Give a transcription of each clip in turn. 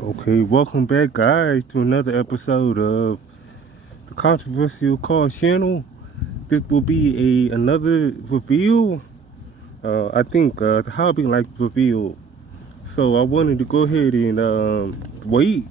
Okay, welcome back, guys, to another episode of the controversial card channel. This will be another reveal. I think the hobby like reveal. So I wanted to go ahead and wait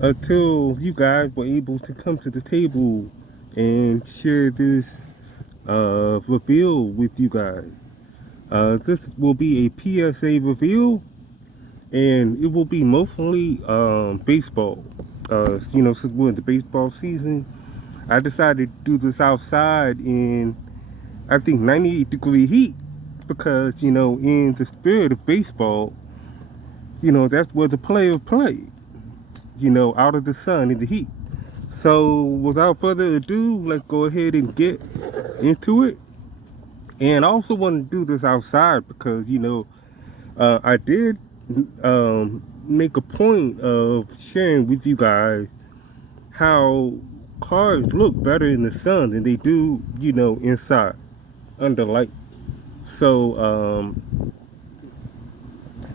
until you guys were able to come to the table and share this reveal with you guys. This will be a PSA reveal, and it will be mostly baseball. Since we're in the baseball season, I decided to do this outside in, I think, 98-degree heat because, in the spirit of baseball, that's where the players play, out of the sun in the heat. So without further ado, let's go ahead and get into it. And I also want to do this outside because, I did make a point of sharing with you guys how cars look better in the sun than they do, inside under light. So,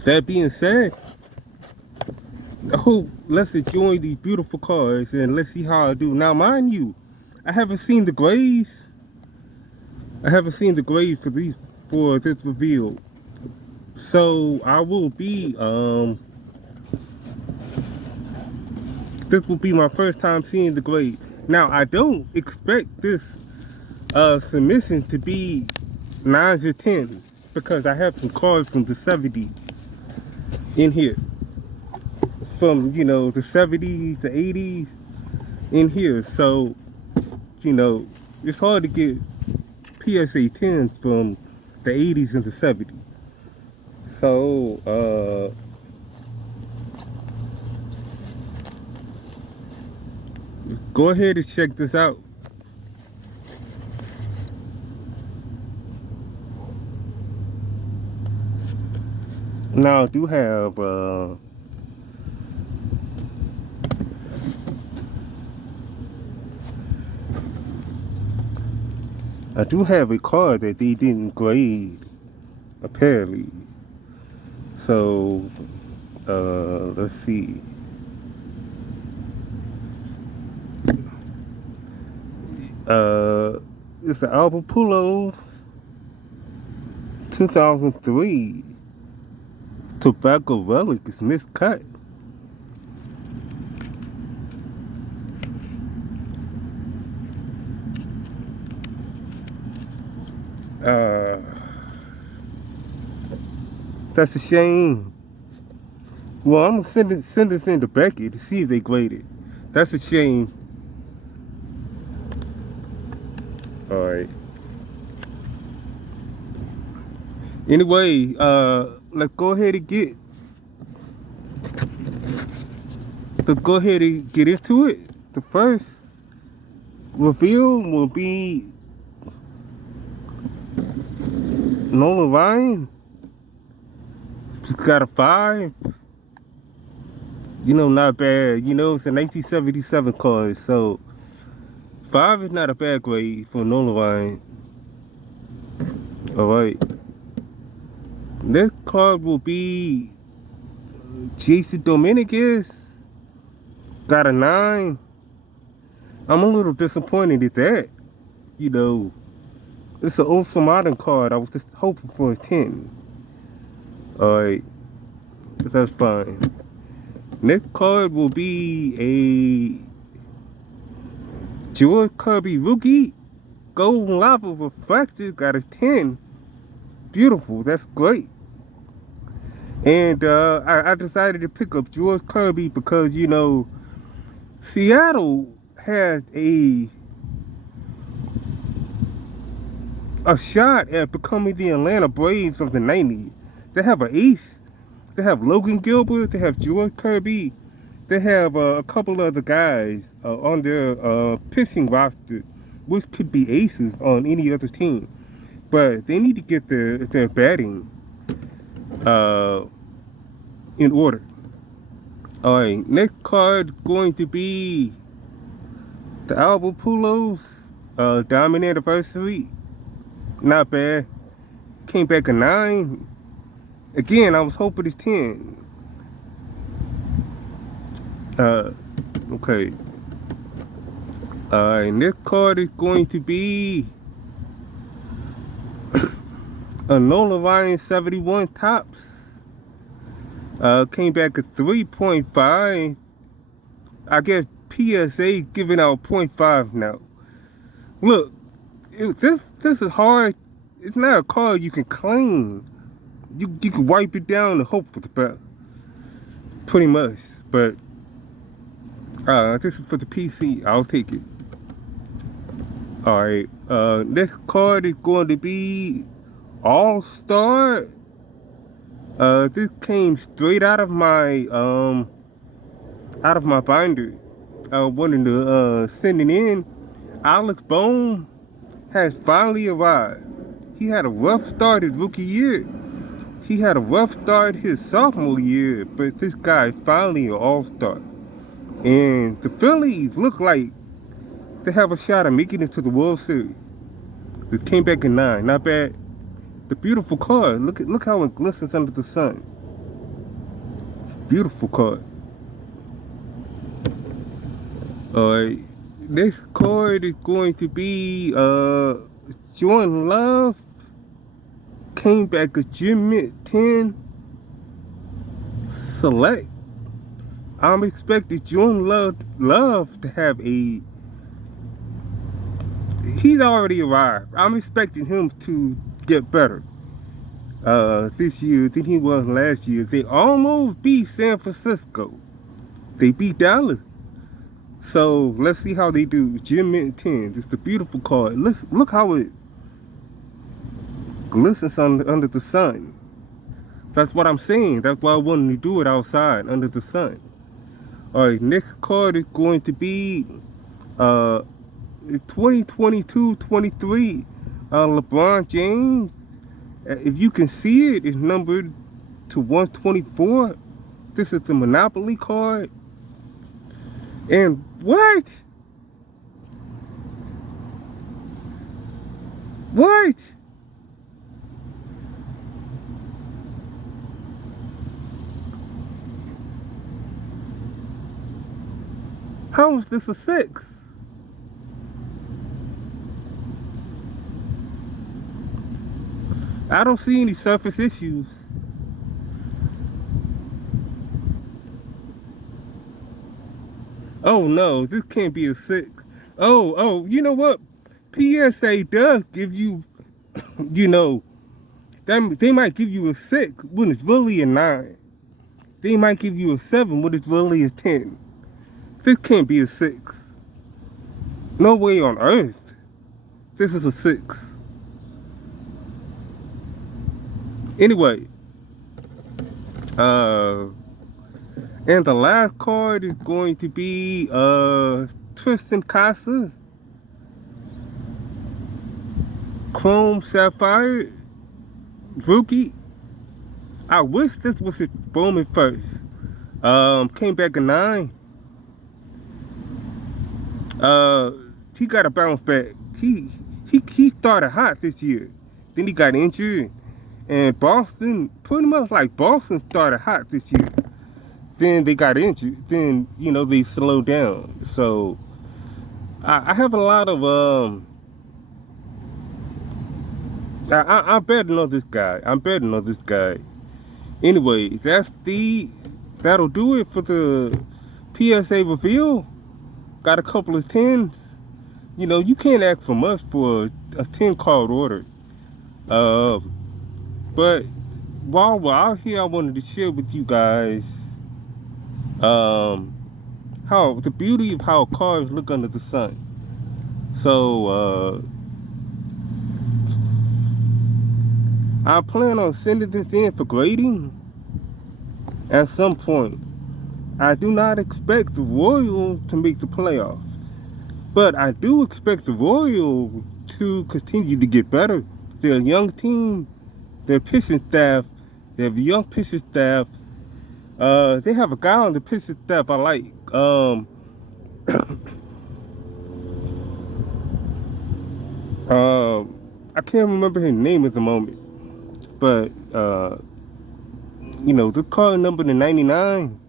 that being said, I hope let's enjoy these beautiful cars and let's see how I do. Now, mind you, I haven't seen the grades. I haven't seen the grades for this reveal. So I will be this will be my first time seeing the grade. Now I don't expect this submission to be 9s or 10s because I have some cards from the 70s in here. From the 70s, the 80s in here. So, it's hard to get PSA 10s from the 80s and the 70s. So, go ahead and check this out. Now I do have a card that they didn't grade, apparently. So, let's see. It's the Albert Pujols 2003 Tobacco Relic is miscut. That's a shame. Well, I'm gonna send this in to Becky to see if they grade it. That's a shame. Alright. Anyway, let's go ahead and get into it. The first reveal will be Nolan Ryan. Just got a 5. Not bad. It's a 1977 card, so 5 is not a bad grade for Nolan Ryan. Alright. Next card will be Jason Dominguez. Got a 9. I'm a little disappointed at that. It's an ultra modern card. I was just hoping for a 10. Alright. That's fine. Next card will be a George Kirby rookie. Golden Lava Refractor. Got a 10. Beautiful. That's great. And I decided to pick up George Kirby because, Seattle has a shot at becoming the Atlanta Braves of the 90s. They have an ace. They have Logan Gilbert. They have George Kirby. They have a couple other guys on their pitching roster, which could be aces on any other team. But they need to get their batting in order. Alright, next card going to be the Albert Pujols Diamond Anniversary. Not bad. Came back a 9. Again, I was hoping it's 10. Okay. And this card is going to be a Nola Ryan 71 tops. Came back at 3.5. I guess PSA giving out 0.5 now. Look, this is hard. It's not a card you can claim. You can wipe it down and hope for the best. Pretty much. But this is for the PC. I'll take it. Alright. Next card is going to be All-Star. This came straight out of my binder. I wanted to send it in. Alex Bone has finally arrived. He had a rough start his rookie year. He had a rough start his sophomore year, but this guy finally an all-star. And the Phillies look like they have a shot at making it to the World Series. This came back in 9, not bad. The beautiful card. Look how it glistens under the sun. Beautiful card. Alright. Next card is going to be Jordan Love. Came back a Gym Mint 10 select. I'm expecting Jordan Love to have a. He's already arrived. I'm expecting him to get better this year than he was last year. They almost beat San Francisco. They beat Dallas. So let's see how they do. Gym Mint 10. It's the beautiful card. Look how it glistens under the sun. That's what I'm saying. That's why I wanted to do it outside under the sun. Alright, next card is going to be 2022-23 LeBron James. If you can see it, it's numbered to 124. This is the Monopoly card. And what? What? How is this a 6? I don't see any surface issues. Oh no, this can't be a 6. Oh, you know what? PSA does give you, you know, they might give you a 6 when it's really a 9. They might give you a 7 when it's really a 10. This can't be a 6. No way on earth. This is a 6. Anyway, and the last card is going to be Tristan Casas, Chrome Sapphire, rookie. I wish this was his Bowman first. Came back a 9. He got a bounce back. He started hot this year. Then he got injured. And Boston, pretty much like Boston started hot this year. Then they got injured. Then, you know, they slowed down. So, I have a lot of, I'm betting on this guy. I'm betting on this guy. Anyway, that'll do it for the PSA reveal. Got a couple of 10s. You know, you can't ask for much for a 10 card order. But while we're out here, I wanted to share with you guys how the beauty of how cars look under the sun. So I plan on sending this in for grading at some point. I do not expect the Royals to make the playoffs, but I do expect the Royals to continue to get better. They're a young team. Their pitching staff, they have a young pitching staff. They have a guy on the pitching staff I like. I can't remember his name at the moment, but you know, the card number to 99.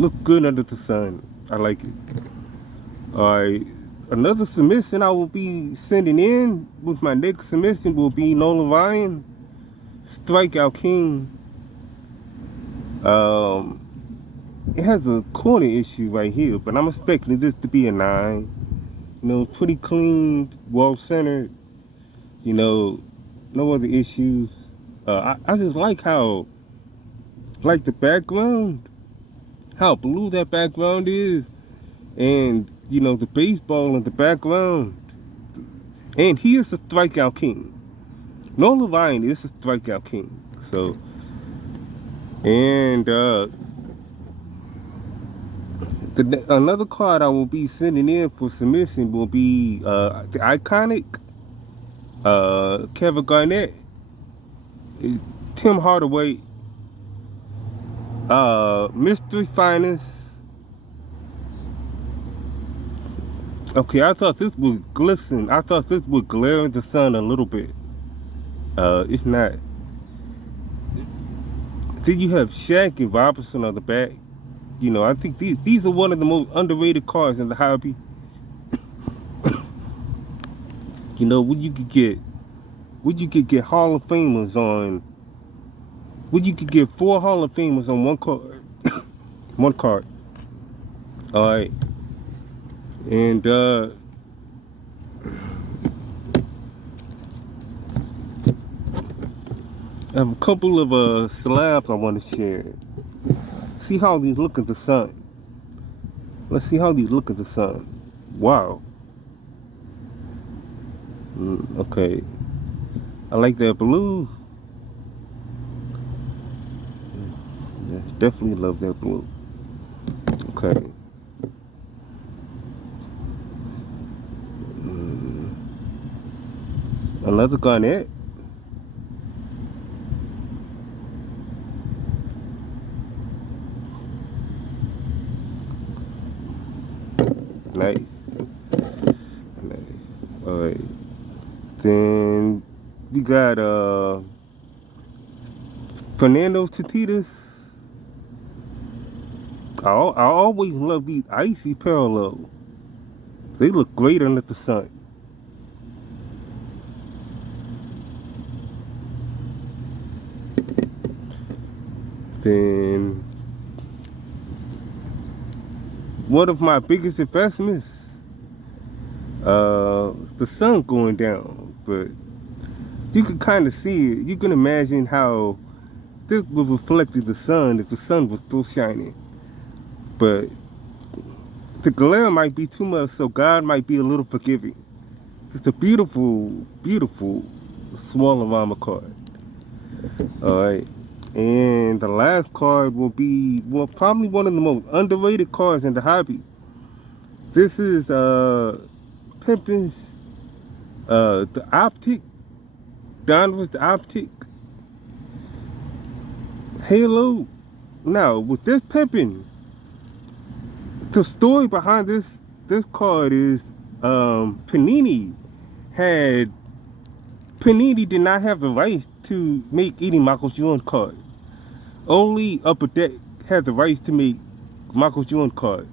look good under the sun. I like it. Alright. Another submission I will be sending in with my next submission will be Nolan Ryan, Strikeout King. It has a corner issue right here, but I'm expecting this to be a 9. You know, pretty clean, well centered. You know, no other issues. I just like how, like the background, how blue that background is, and you know the baseball in the background. And he is a strikeout king. Nolan Ryan is a strikeout king. So, and another card I will be sending in for submission will be the iconic Kevin Garnett, Tim Hardaway, Mystery Finest. Okay, I thought this would glisten. I thought this would glare in the sun a little bit. It's not. Then you have Shaq and Robinson on the back. You know, I think these are one of the most underrated cards in the hobby. You know, you could get Hall of Famers on. You could get 4 Hall of Famers on one card. One card. All right. And I have a couple of slabs I want to share. See how these look in the sun. Let's see how these look in the sun. Wow. Okay. I like that blue. Yeah, definitely love that blue. Okay. Another Garnett. Nice. Alright. Then we got Fernando Tatis. I always love these icy parallels. They look great under the sun. Then one of my biggest investments, the sun going down, but you can kind of see it. You can imagine how this would reflect the sun if the sun was still shining. But the glare might be too much, so God might be a little forgiving. It's a beautiful, beautiful Swallow-Rama card. Alright. And the last card will be, well, probably one of the most underrated cards in the hobby. This is Pimpin's the Optic, Donovan's the Optic Halo. Now with this Pimpin, the story behind this card is Panini did not have the rights to make any Michael Jordan card. Only Upper Deck had the rights to make Michael Jordan card.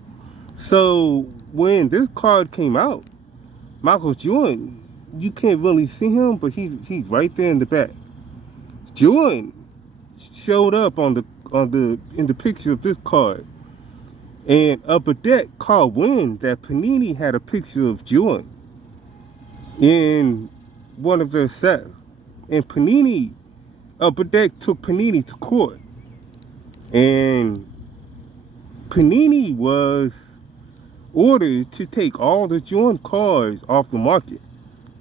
So when this card came out, Michael Jordan, you can't really see him, but he's right there in the back. Jordan showed up in the picture of this card. And Upper Deck caught wind that Panini had a picture of Jordan in one of their sets. And Upper Deck took Panini to court. And Panini was ordered to take all the Jordan cards off the market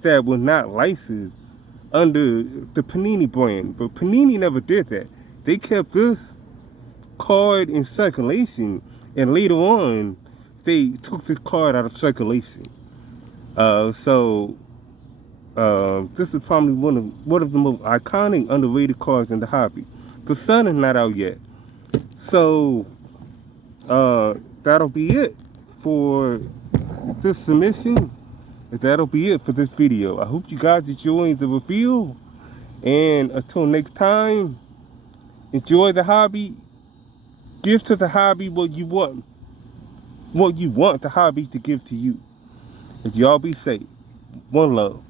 that were not licensed under the Panini brand. But Panini never did that. They kept this card in circulation, and later on they took this card out of circulation. This is probably one of the most iconic, underrated cards in the hobby. The sun is not out yet. So that'll be it for this submission. That'll be it for this video. I hope you guys enjoyed the reveal. And until next time, enjoy the hobby. Give to the hobby what you want the hobby to give to you. As y'all be safe. One love.